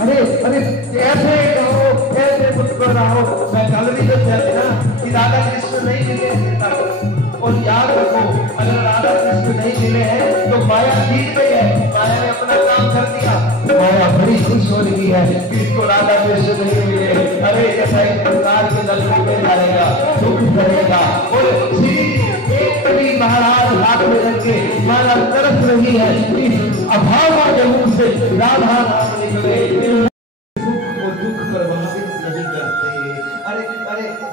अरे अरे ऐसे कहो, ऐसे मुस्कुराओ। मैं कल भी तो कहती ना कि राधा कृष्ण नहीं मिले और याद रखो, अगर राधा कृष्ण नहीं मिले हैं तो माया जीत गई है। माया ने अपना काम कर दिया। माया बड़ी खुश हो रही है कि इसको राधा कृष्ण नहीं मिले। अरे ऐसा एक प्रकार के नलकों में जाएगा, दुख करेगा। और एक कभी महाराज हाथ में रख के माया तरस रही है कि अभाव जरूर से राधा नाम निकले।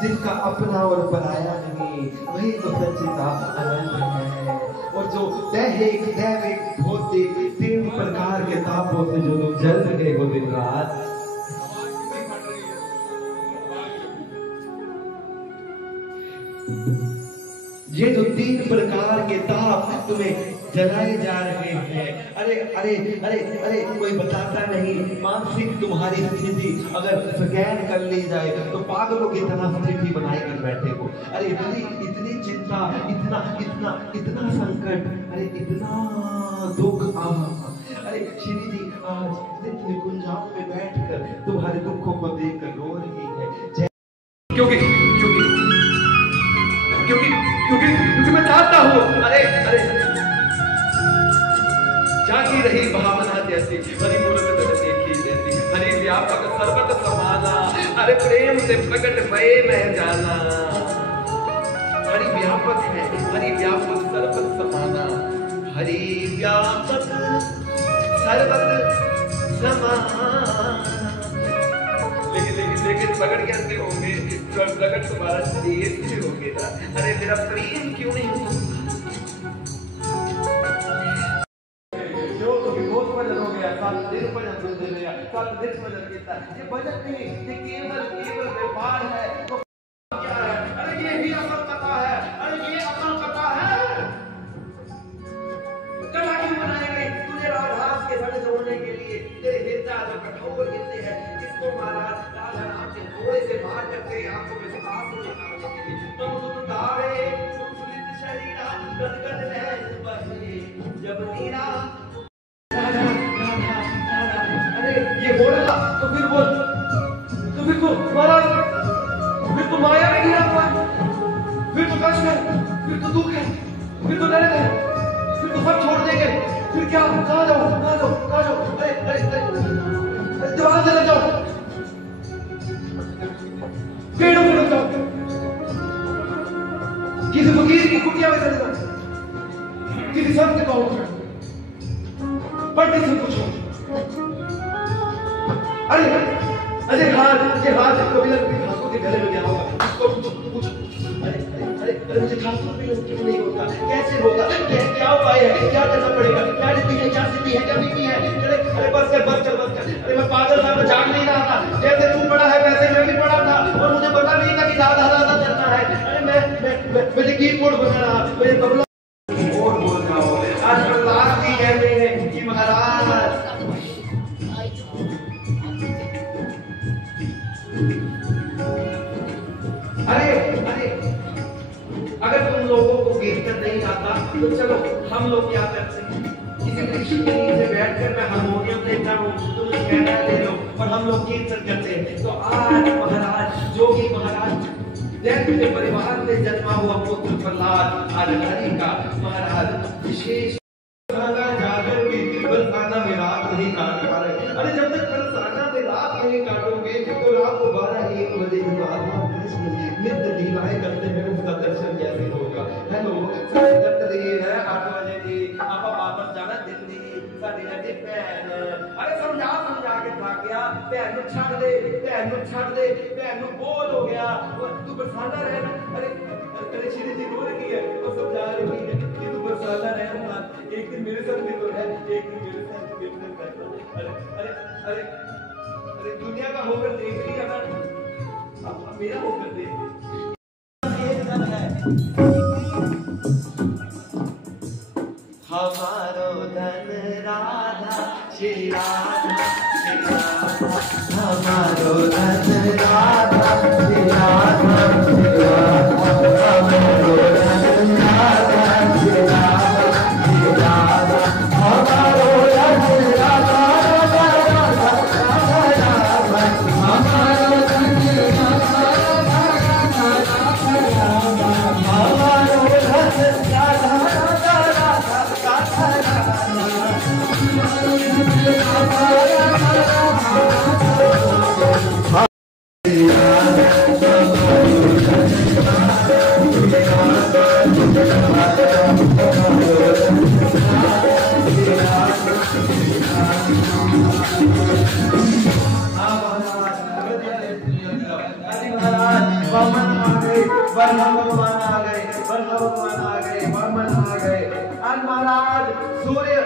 जिसका अपना और पराया नहीं, वही तो सच्चा आनंद है। और जो दैहिक दैविक भौतिक तीन प्रकार के तापों से जो लोग जल रहे हो दिन रात, ये जो तीन प्रकार के ताप तुम्हें जलाए जा रहे हैं। अरे अरे अरे अरे कोई बताता नहीं। मानसिक तुम्हारी स्थिति अगर स्कैन कर ली जाए तो पागलों की तरह स्थिति बनाए कर बैठे हो। अरे इतनी चिंता, इतना इतना इतना संकट, अरे इतना दुख। अरे श्री जी आज निकुंजाओं में बैठकर तुम्हारे दुखों को देखकर रो रही है। क्योंकि क्योंकि क्योंकि क्योंकि क्योंकि मैं चाहता हूँ। अरे अरे जागी रही भावना जैसी, हरि मूर्त देखी जैसी, हरि व्यापक सर्वत समाना। अरे प्रेम से प्रकट भय में जाना। हरि व्यापक है, हरि व्यापक सर्वत समाना। हरि व्यापक सर्वत समाना। लेकिन प्रकट कैसे होंगे? प्रकट तुम्हारा शरीर से होंगे ना। अरे मेरा प्रेम क्यों नहीं होगा? दिन भजन सुन दे रहा, कल दिन भजन कीता। ये भजन नहीं, ये केवल व्यापार है। तो क्या है? अरे ये भी असल कथा है। अरे ये असल कथा है। कथा क्यों बनाई गई? तुझे राधा के संग जोड़ने के लिए। तेरे हृदय जो कठोर हृदय है, इसको महाराज राधा नाम के घोड़े से मार करके आंखों में से आंसू निकालने के लिए। तुम गावे सुलित शरीरा गदगद नैन बहे जब नीरा। ये हो रहा तो फिर तो महाराज, फिर तो माया में गिरा हुआ, फिर तो कष्ट है, फिर तो दुख है, फिर तो नरक है, फिर तो सब छोड़ देंगे। फिर क्या? कहाँ जाओ? अरे अरे अरे दीवार से लग जाओ, पेड़ों में लग जाओ, किसी फकीर की कुटिया में चले जाओ, किसी संत के पाँव में, पंडित से पूछो। अरे अरे हाथ कबीर ठाकुर के गले में गया होगा, उसको पूछ। अरे अरे अरे मुझे ठाकुर भी क्यों नहीं होता? कैसे होगा? क्या उपाय है? क्या करना पड़ेगा? क्या रीति है? क्या सिद्धि है? क्या नीति है? अरे बस कर। अरे मैं पागल था, मैं जान नहीं रहा था। जैसे तू पढ़ा है वैसे मैं भी पढ़ा था और मुझे पता नहीं था कि राधा करना है। अरे मैं कीबोर्ड बना रहा, मैं तबला बोल रहा हूँ। आज प्रहलाद जी कहते हैं कि महाराज अरे अगर तुम लोगों को कीर्तन नहीं आता तो चलो हम लोग क्या करते हैं? किसी वृक्ष के नीचे बैठकर मैं हारमोनियम लेता हूँ, तुम कहना ले लो और हम लोग कीर्तन करते हैं। तो आज महाराज जोगी महाराज दैत्य के परिवार में जन्मा हुआ पुत्र प्रहलाद आज हरि का महाराज विशेष जाकर भी बरसाना में रात नहीं काट पा रहे। अरे जब तक बरसाना में रात नहीं काटोगे तो रात को 12-1 बजे के बाद नित्य लीलाएं करते हैं, उसका दर्शन कैसे होगा? हेलो साढ़े 8 बजे थी, आप वापस जाना दिल्ली। साड़ी नदी भैन, अरे समझा के थक गया। भैन छड़ दे, भैन बोल हो गया। तू बरसाना रहना। अरे श्री जी रो रही है, वो समझा रही है कि तू बरसाना रहना। एक दिन मेरे साथ भी तो है, एक दिन मेरे साथ कीर्तन करना। अरे अरे अरे अरे दुनिया का होकर देख रही है ना, अब मेरा होकर देख। हमारो धन राधा श्री राधा श्री राधा, हमारो धन राधा श्री राधा श्री राधा, हमारो धन राधा श्री राधा श्री राधा, हमारो धन राधा राधा राधा राधा राधा, हमारो धन राधा राधा राधा राधा, हमारो धन राधा राधा राधा महाराज सूर्य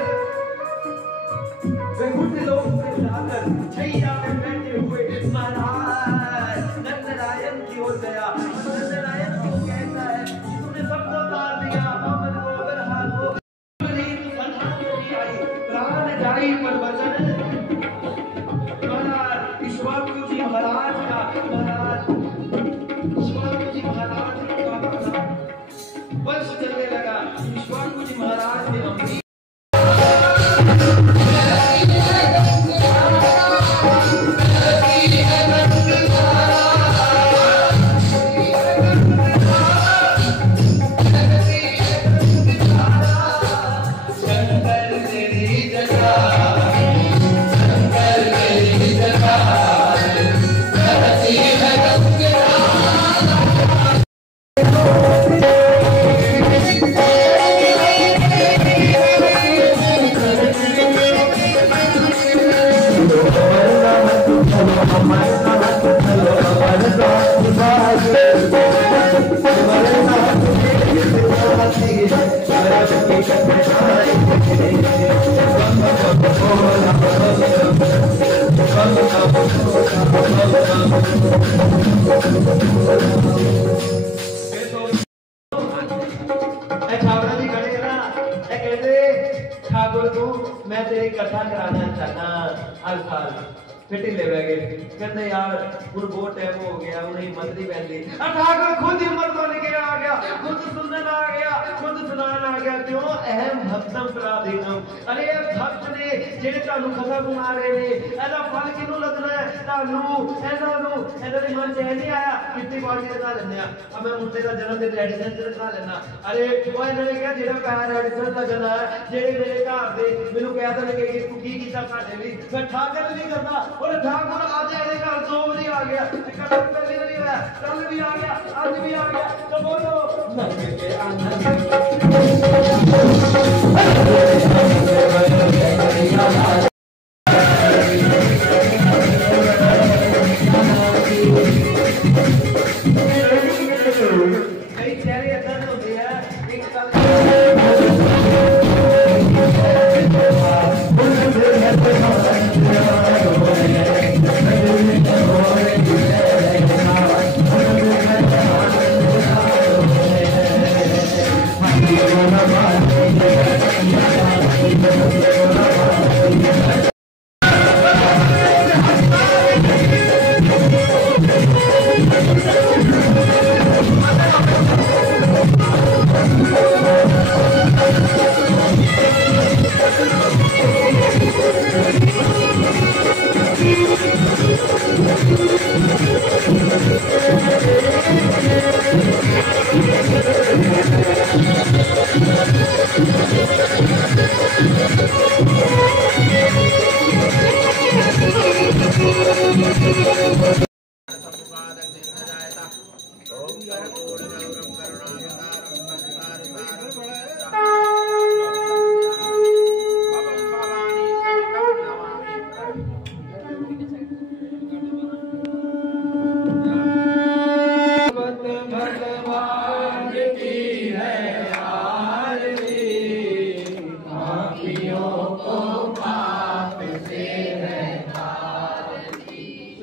विभूति लोक में जाकर छैया में बैठे हुए महाराज नंदरायन की ओर गया। नंदरायन को कहता है कि तूने सबको तार दिया, बामन को बरहा को प्राण जाई पर वचन महाराज ईश्वरगुरु जी महाराज का ईश्वरगुरु जी महाराज का वंश चलने लगा। ईश्वरगुरु जी महाराज ने अपनी ठाकुर को मैं तेरी कथा कराना चाहता हर साल फिटिंग ले गए कहते यार वो बहुत टाइम हो गया उन्हें मंत्री पहली ठाकुर खुद हिम्मत को लेके आ गया, खुद सुनने आ गया, खुद सुनाने आ गया। क्यों अहम भक्तम पराधीनम, अरे भक्त ने जेड़े तानू कथा सुना रहे ने एदा फल किनु लगना है तानू एदा नु एदा दी मन चैन नहीं आया कितनी पार्टी दिखा लेने अब मैं मुंडे का जन्मदिन एडिशन दिखा लेना। अरे वो इन्होंने कहा जेड़ा पैर एडिशन लगना है जेड़े मेरे घर दे मेनू कहता ने कि तू की कीता साडे लिए मैं ठाकुर नहीं करता और ठाकुर आज मेरे घर 2 बजे आ गया, पहले भी आया, कल भी आ गया, आज भी आ गया। तो बोलो कई चेहरे ऐसा होते हैं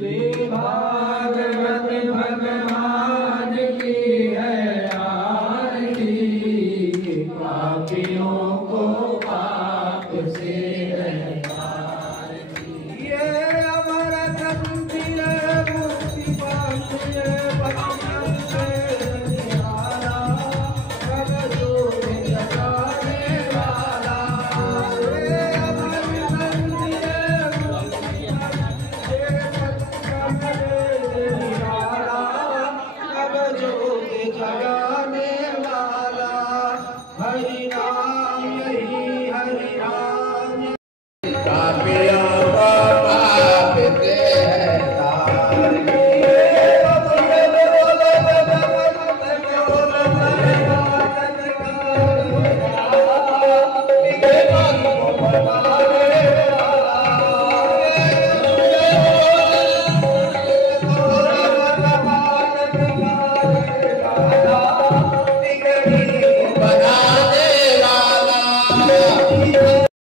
एक भागवत भगवान की है हाँ